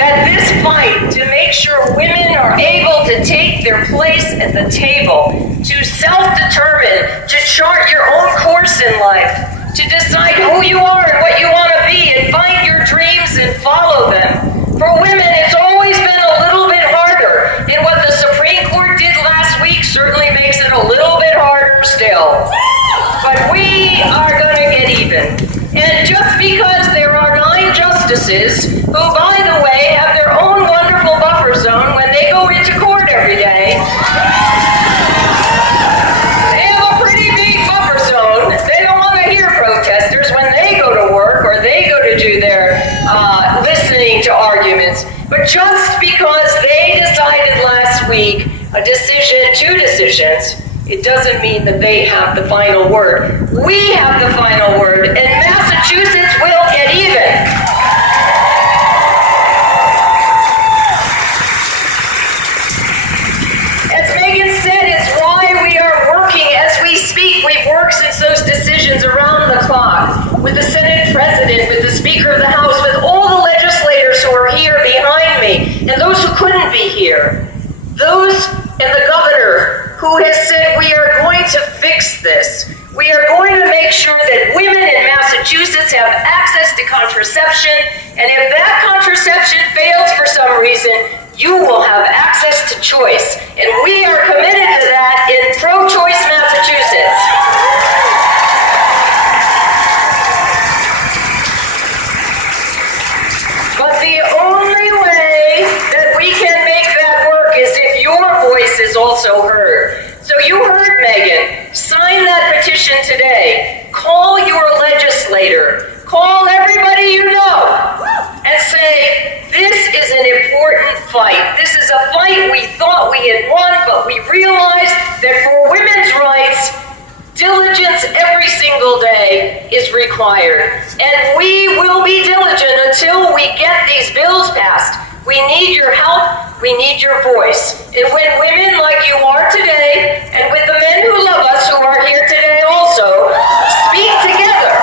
that this fight to make sure women are able to take their place at the table, to self-determine, to chart your own course in life, to decide who you are and what you want to be and find your dreams and follow them. For women, it's always been a little bit harder, and what the Supreme Court did last week certainly makes it a little bit harder still. But we are going to get even. And just because there are 9 justices who, by the way, have their own wonderful buffer zone when they go into court every day, they have a pretty big buffer zone. They don't want to hear protesters when they go to work or they go to do their listening to arguments. But just because they decided last week a decision, 2 decisions, it doesn't mean that they have the final word. We have the final word, and Massachusetts will get even. As Megan said, it's why we are working as we speak. We've worked since those decisions around the clock, with the Senate President, with the Speaker of the House, with all the legislators who are here behind me, and those who couldn't be here. Those and the governor who has said we are going to fix this. We are going to make sure that women in Massachusetts have access to contraception, and if that contraception fails for some reason, you will have access to choice. And we are committed to that in pro-choice Massachusetts. But the only way that we can make that work is if your voice is also heard. So you heard Megan. Sign that petition today. Call your legislator. Call everybody you know and say, this is an important fight. This is a fight we thought we had won, but we realized that for women's rights, diligence every single day is required. And we will be diligent until we get these bills passed. We need your help. We need your voice. And when women like you are today, and with the men who love us who are here today also, speak together,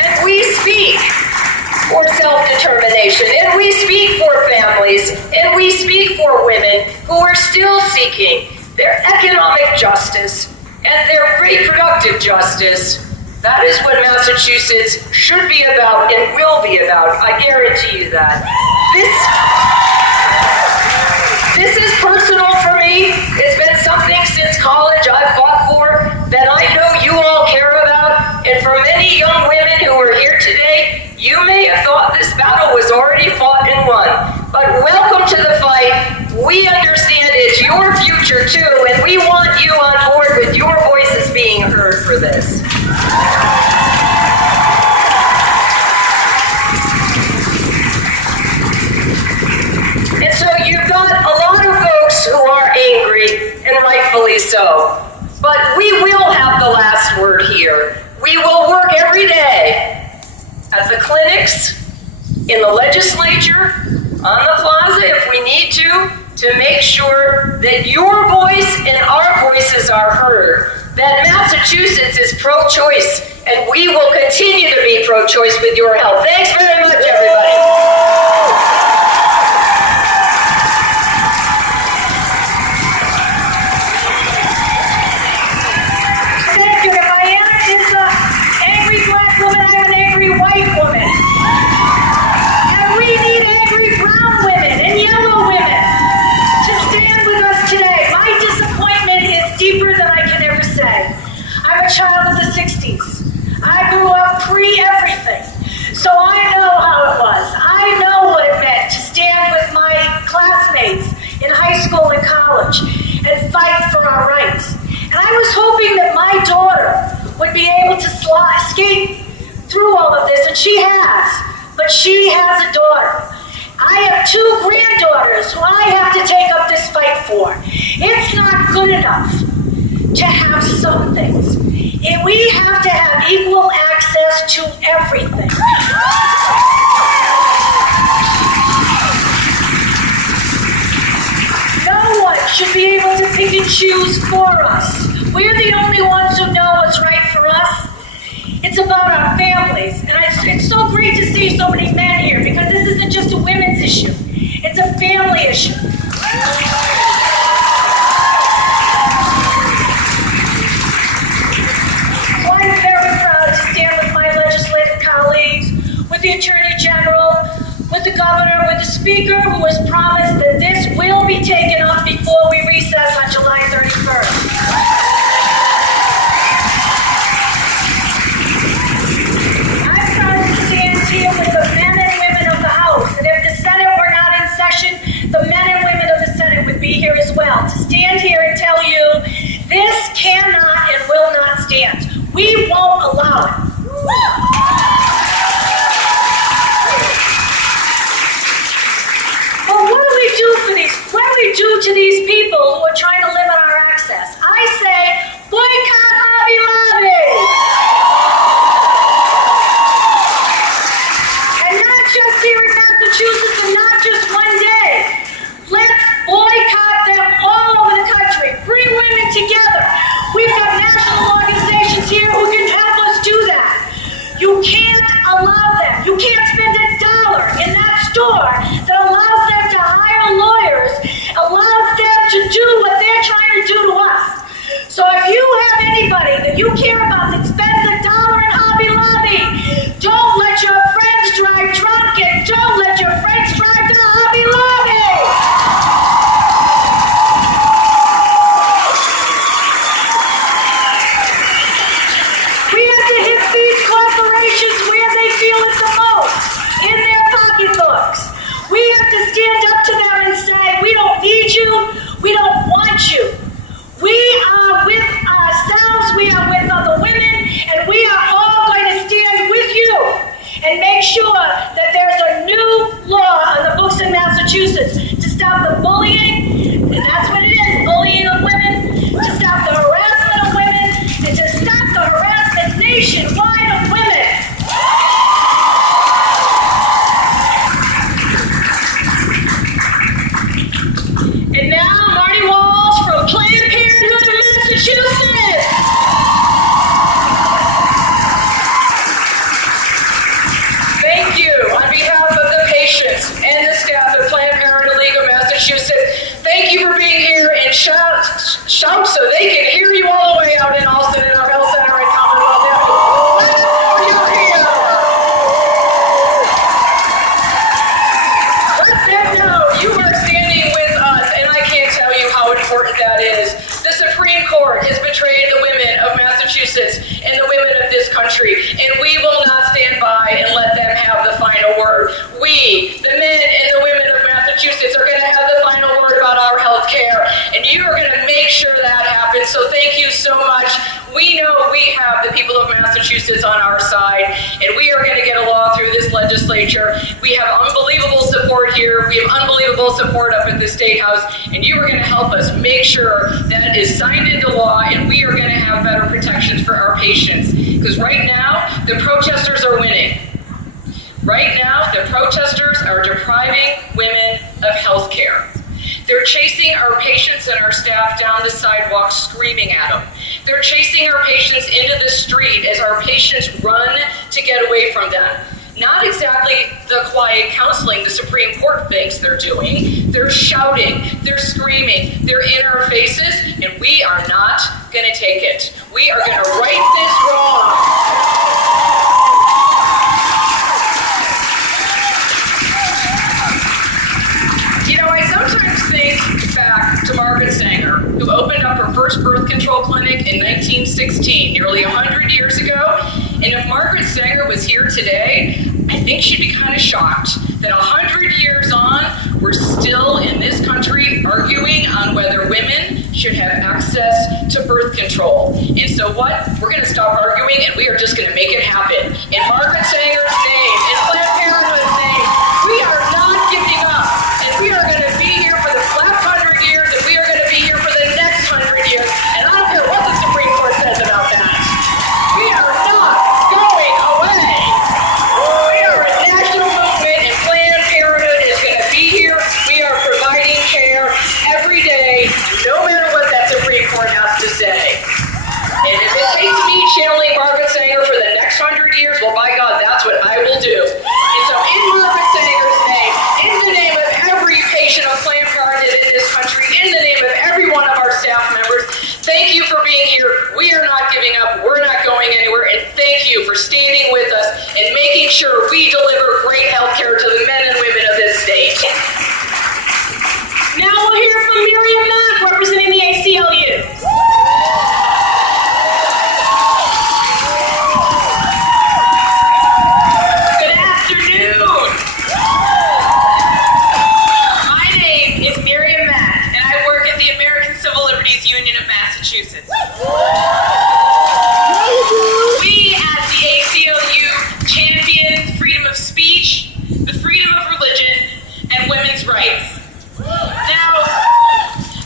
and we speak for self-determination, and we speak for families, and we speak for women who are still seeking their economic justice and their reproductive justice, that is what Massachusetts should be about and will be about. I guarantee you that. This is personal for me. It's been something since college I've fought for that I know you all care about. And for many young women who are here today, you may have thought this battle was already fought and won. But welcome to the fight. We understand it's your future too, and we want you on board with your voices being heard for this. And so you've got a lot of folks who are angry, and rightfully so. But we will have the last word here. We will work every day at the clinics, in the legislature, on the plaza if we need to make sure that your voice and our voices are heard, that Massachusetts is pro-choice, and we will continue to be pro-choice with your help. Thanks very much, everybody. Thank you. If I am an angry black woman, I'm an angry white woman. And we need angry brown women and yellow women to stand with us today. My disappointment is deeper than I can ever say. I'm a child of the 60s. I grew up pre-everything. So I know how it was. I know what it meant to stand with my classmates in high school and college and fight for our rights. And I was hoping that my daughter would be able to skate through all of this, and she has. But she has a daughter. I have 2 granddaughters who I have to take up this fight for. It's not good enough to have some things. We have to have equal access to everything. No one should be able to pick and choose for us. We're the only ones who know what's right for us. It's about our families. And it's so great to see so many men here because this isn't just a women's issue. It's a family issue. So I'm very proud to stand with my legislative colleagues, with the Attorney General, with the Governor, with the Speaker, who has promised that this will be taken up before we recess on July 31st. I'm proud to stand here with the men and women of the House, and if the Senate were not in session, the men and women of the Senate would be here as well, to stand here and tell you this cannot and will not stand. We won't allow it. What do we do to these people who are trying to limit our access? I say, boycott Hobby Lobby! And not just here in Massachusetts and not just one day. Let's boycott them all over the country. Bring women together. We've got national organizations here who can help us do that. You can't allow them. You can't spend $1 in that store that allows them to hire lawyers, allows them to do what they're trying to do to us. So if you have anybody that you care about that spends $1 in Hobby Lobby, don't let your friends drive drunk and don't let your friends drive to Hobby Lobby. We have to hit these corporations where they feel it the most, in their pocketbooks. We have to stand up to them and say, we don't need you, we don't want you. We are with ourselves, we are with other women, and we are all going to stand with you and make sure that there's a new law on the books in Massachusetts to stop the bullying, and that's what it is, bullying of women, to stop the harassment of women, and to stop the harassment nationwide of women. And now, Marty Walsh from Planned Parenthood of Massachusetts. Thank you. On behalf of the patients and the staff at Planned Parenthood League of Massachusetts, thank you for being here and shout so they can hear you all the way out in Alston in our health center in Commonwealth Avenue. You're here. Let them know you are standing with us, and I can't tell you how important that is. The Supreme Court has betrayed the women of Massachusetts and the women of this country, and we will not stand by and let them have the final word. We, the men and the women of Massachusetts, are going to have the final word about our health care, and you are going to make sure that happens. So thank you so much. We know we have the people of Massachusetts on our side, and we are going to get a law through this legislature. We have unbelievable support here. We have unbelievable support up at the State House, and you are going to help us make sure that is signed into law, and we are going to have better protections for our patients. Because right now, the protesters are winning. Right now, the protesters are depriving women of health care. They're chasing our patients and our staff down the sidewalk, screaming at them. They're chasing our patients into the street as our patients run to get away from them. Not exactly the quiet counseling the Supreme Court thinks they're doing. They're shouting, they're screaming, they're in our faces, and we are not going to take it. We are going to right this wrong. You know, I sometimes think back to Margaret Sanger, who opened up her first birth control clinic in 1916, nearly 100 years ago. And if Margaret Sanger was here today, I think she'd be kind of shocked that 100 years on, we're still in this country arguing on whether women should have access to birth control. And so what? We're going to stop arguing and we are just going to make it happen. In Margaret Sanger's name, in Planned Parenthood's name, we are not giving up. And we are going to be here for the last 100 years, and we are going to be here for the next 100 years. And I don't care what the Supreme Court says about that. We are not going away. We are a national movement, and Planned Parenthood is going to be here. We are providing care every day, no matter what that Supreme Court has to say. And if it takes me channeling Margaret Sanger for the next 100 deliver great health care to the men and women of this state. Now we'll hear from Miriam Mack, representing the ACLU. Good afternoon. My name is Miriam Mack, and I work at the American Civil Liberties Union of Massachusetts. We at the ACLU champion freedom of speech, the freedom of religion, and women's rights. Now,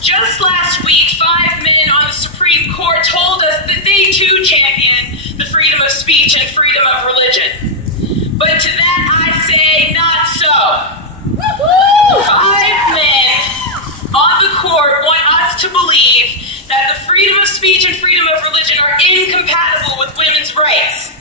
just last week, 5 men on the Supreme Court told us that they too champion the freedom of speech and freedom of religion. But to that I say, not so. 5 men on the court want us to believe that the freedom of speech and freedom of religion are incompatible with women's rights.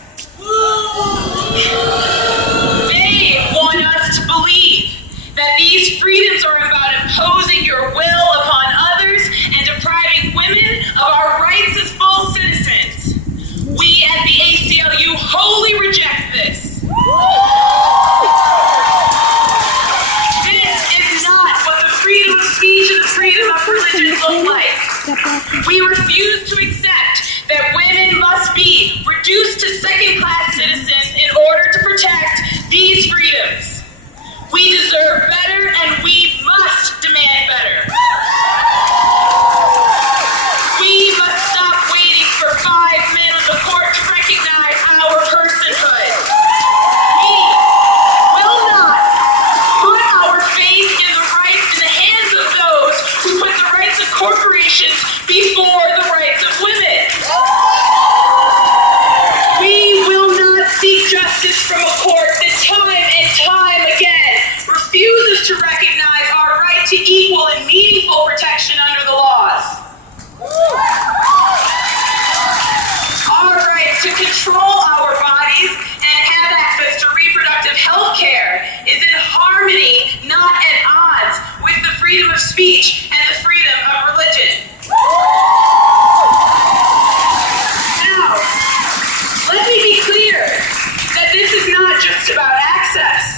They want us to believe that these freedoms are about imposing your will upon others and depriving women of our rights as full citizens. We at the ACLU wholly reject this. This is not what the freedom of speech and the freedom of religion look like. We refuse to accept that women must be reduced to second-class citizens in order to protect these freedoms. We deserve better, and we must demand better. We must stop waiting for 5 men on the court to recognize our personhood. We will not put our faith in the rights in the hands of those who put the rights of corporations before the rights of women. We will not seek justice from a court that time and time again refuses to recognize our right to equal and meaningful protection under the laws. Our right to control our bodies and have access to reproductive health care is in harmony, not at odds, with the freedom of speech and the freedom of religion. Now, let me be clear that this is not just about access.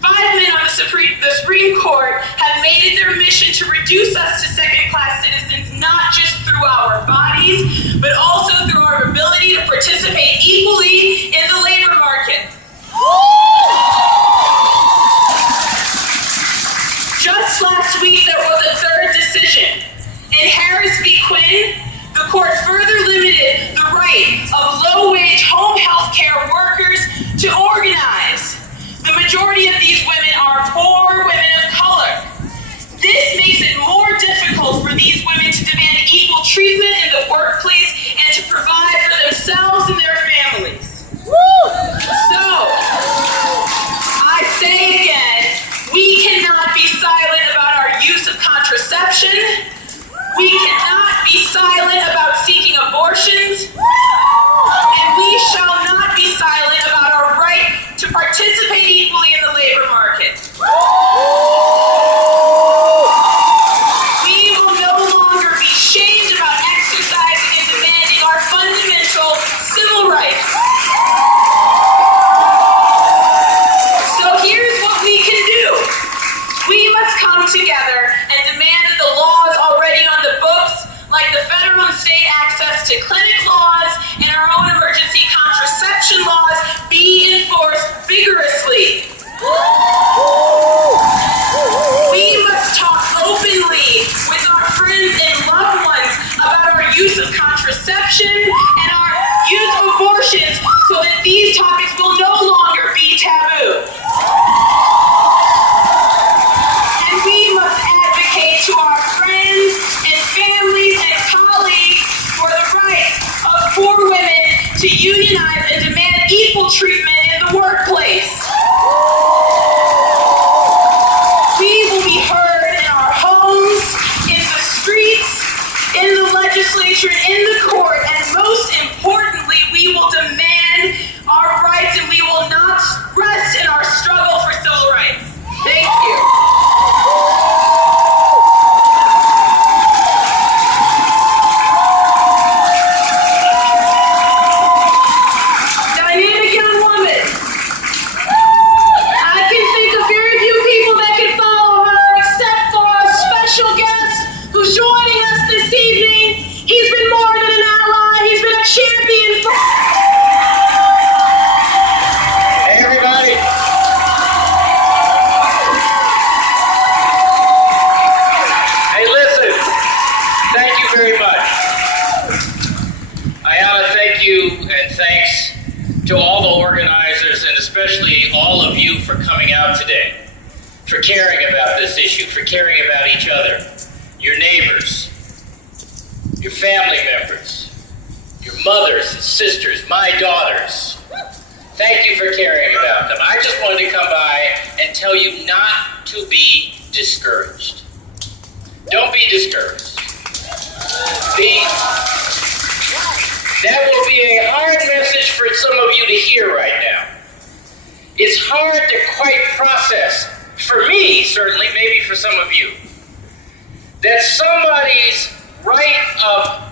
5 men on the Supreme Court have made it their mission to reduce us to second-class citizens, not just through our bodies, but also through our ability to participate equally in the labor market. Just last week, there was a third decision. In Harris v. Quinn, the court further limited the right of low-wage home health care workers to organize. The majority of these women are poor women of color. This makes it more difficult for these women to demand equal treatment in the workplace and to provide for themselves and their families. So, I say again, we cannot be silent about our use of contraception. We cannot be silent about seeking abortions. And we shall not be silent about our right to participate equally in the labor market. We will no longer be shamed about exercising and demanding our fundamental civil rights. So here's what we can do. We must come together and demand that the laws already on the books, like the federal and state access to clinic laws and our own emergency contraception laws, be enforced vigorously. We must talk openly with our friends and loved ones about our use of contraception and our use of abortions so that these topics will no longer be taboo. And we must advocate to our friends and families and colleagues for the rights of poor women to unionize and demand equal treatment in the workplace. coming out today, for caring about this issue, for caring about each other, your neighbors, your family members, your mothers and sisters, my daughters. Thank you for caring about them. I just wanted to come by and tell you not to be discouraged. Don't be discouraged. That will be a hard message for some of you to hear right now. It's hard to quite process, for me certainly, maybe for some of you, that somebody's right of